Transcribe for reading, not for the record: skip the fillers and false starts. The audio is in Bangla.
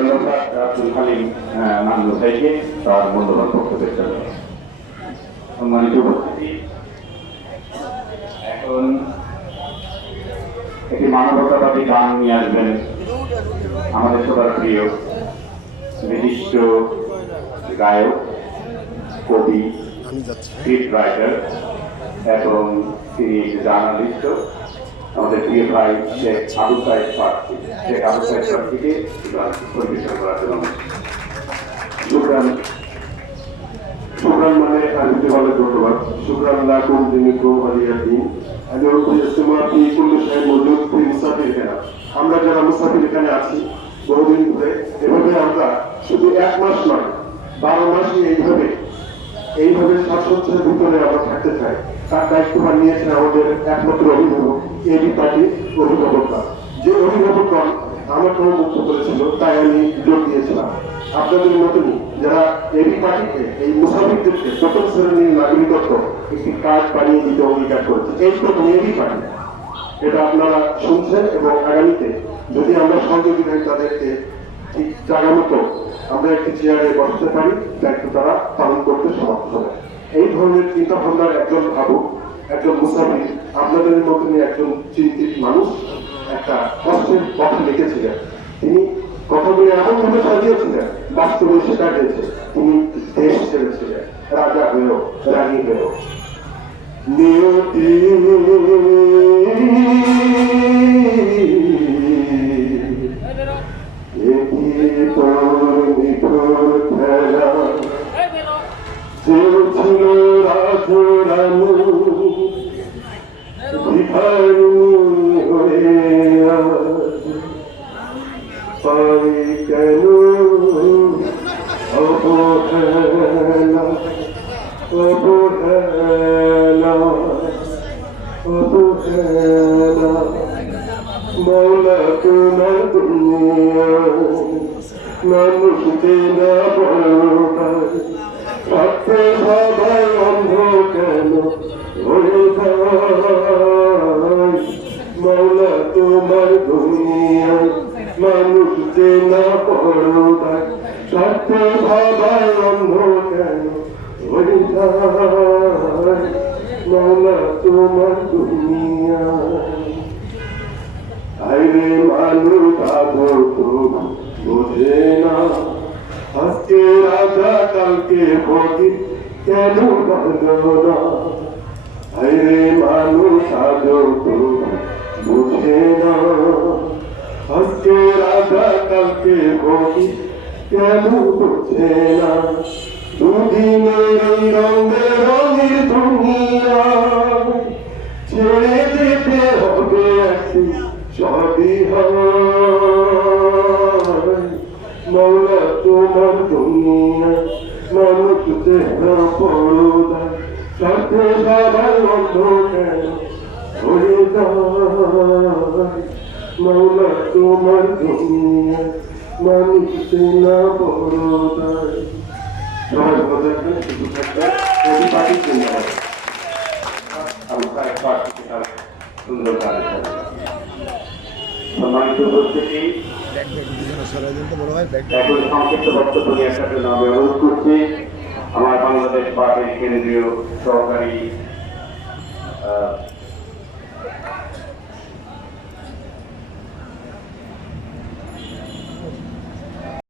ধন্যবাদ আব্দুল হালিম নান্দু ভাইকে তার মূল্যবান বক্তব্যের জন্য। সম্মানিত উপস্থিতি, এখন একটি মানবতাবাদী গান নিয়ে আসবেন আমাদের সবার প্রিয় বিশিষ্ট গায়ক, কবি, স্ক্রিপ্ট রাইটার এবং তিনি জার্নালিস্ট, আমাদের প্রিয় ভাই শেখ আবু সাইদ ফারুকী। শেখ আবু সাইদ ফারুকীকে পরিবেশন করার জন্য শুকরান মানে আরবিতে বলে ধন্যবাদ। শুকরান লাকুম দিনুকুম ওয়ালিয়াদ্দিন। আমরা যারা মুসাফির এখানে আছি বহুদিন ধরে, এভাবে আমরা শুধু 1 মাস নয় 12 মাসই এইভাবে শ্বাসরোধের ভিতরে আমরা থাকতে চাই। তার দায়িত্বভার নিয়েছেন আমাদের একমাত্র অভিভাবক এবি পার্টির অভিভাবকরা। যে অভিভাবকগণ আমাকেও মুক্ত করেছিল, তাই আমি যোগ দিয়েছিলাম। আপনাদের মতনই যারা এবি পার্টিকে, এই মুসাফিরদেরকে প্রথম শ্রেণীর নাগরিকত্ব একটি কার্ড বানিয়ে দিতে অঙ্গীকার করেছে, এই প্রথম এবি পার্টি। এটা আপনারা শুনছেন এবং আগামীতে যদি আমরা সহযোগী হই, তাদেরকে ঠিক জায়গা মতো আমরা একটি চেয়ারে বসতে পারি, দায়িত্ব তারা পালন করতে সমর্থ হবে। এই ধরনের চিন্তা ভাবনার একজন ভাবুক, একজন মুসাফির, আপনাদের মতনই একজন চিন্তিত মানুষ একটা কষ্টের কথা লিখেছিলেন। তিনি কথাগুলি এমনভাবে সাজিয়েছিলেন, বাস্তবে সেটা হয়েছে। তিনি দেশ ছেড়েছিলেন, রাজা হয়েও, রানী হয়েও। নিয়তি ছিল রাজরানু ভিখারি হয়ে পাই কেন অবহেলা অবহেলা অবহেলা। মৌলা তোমার দুনিয়া মানুষকে না বড় থাকতে সবাই অন্ধ কেন হয়ে যায়। মৌলা তোমার দুনিয়ায় মানুষ যে না পড়ায়, থাকতে সবাই অন্ধ কেন হয়ে যায়। মৌলা তোমার দুনিয়ায় আইরে মানুষ আদর তো বোঝে না। আজকে রাজা কালকে ফকির কেন ভালো না। আইরে মানুষ আদর তো বোঝে না। আজকে রাজা কালকে ফকির কেন বোঝে না। দুদিনের রঙের দুনিয়া ছেড়ে যেতে হবে একদিন, সবই হয়। মৌলা তোমার দুনিয়া মানুষ চেহারা পড়ায়, সাথে সবাই অন্ধ কেন হয়ে যায়। মৌলা তোমার দুনিয়া মানুষ চেনা পড়ায়। সবাই ভালো থাকবেন, সুস্থ থাকবেন। এবি পার্টি ধন্যবাদ। আবু সাইদ ফারুকী তার সুন্দর গান। সম্মানিত উপস্থিতি, এখন সংক্ষিপ্ত বক্তব্য নিয়ে আসার জন্য আমি অনুরোধ করছি আমার বাংলাদেশ পার্টির কেন্দ্রীয় সহকারী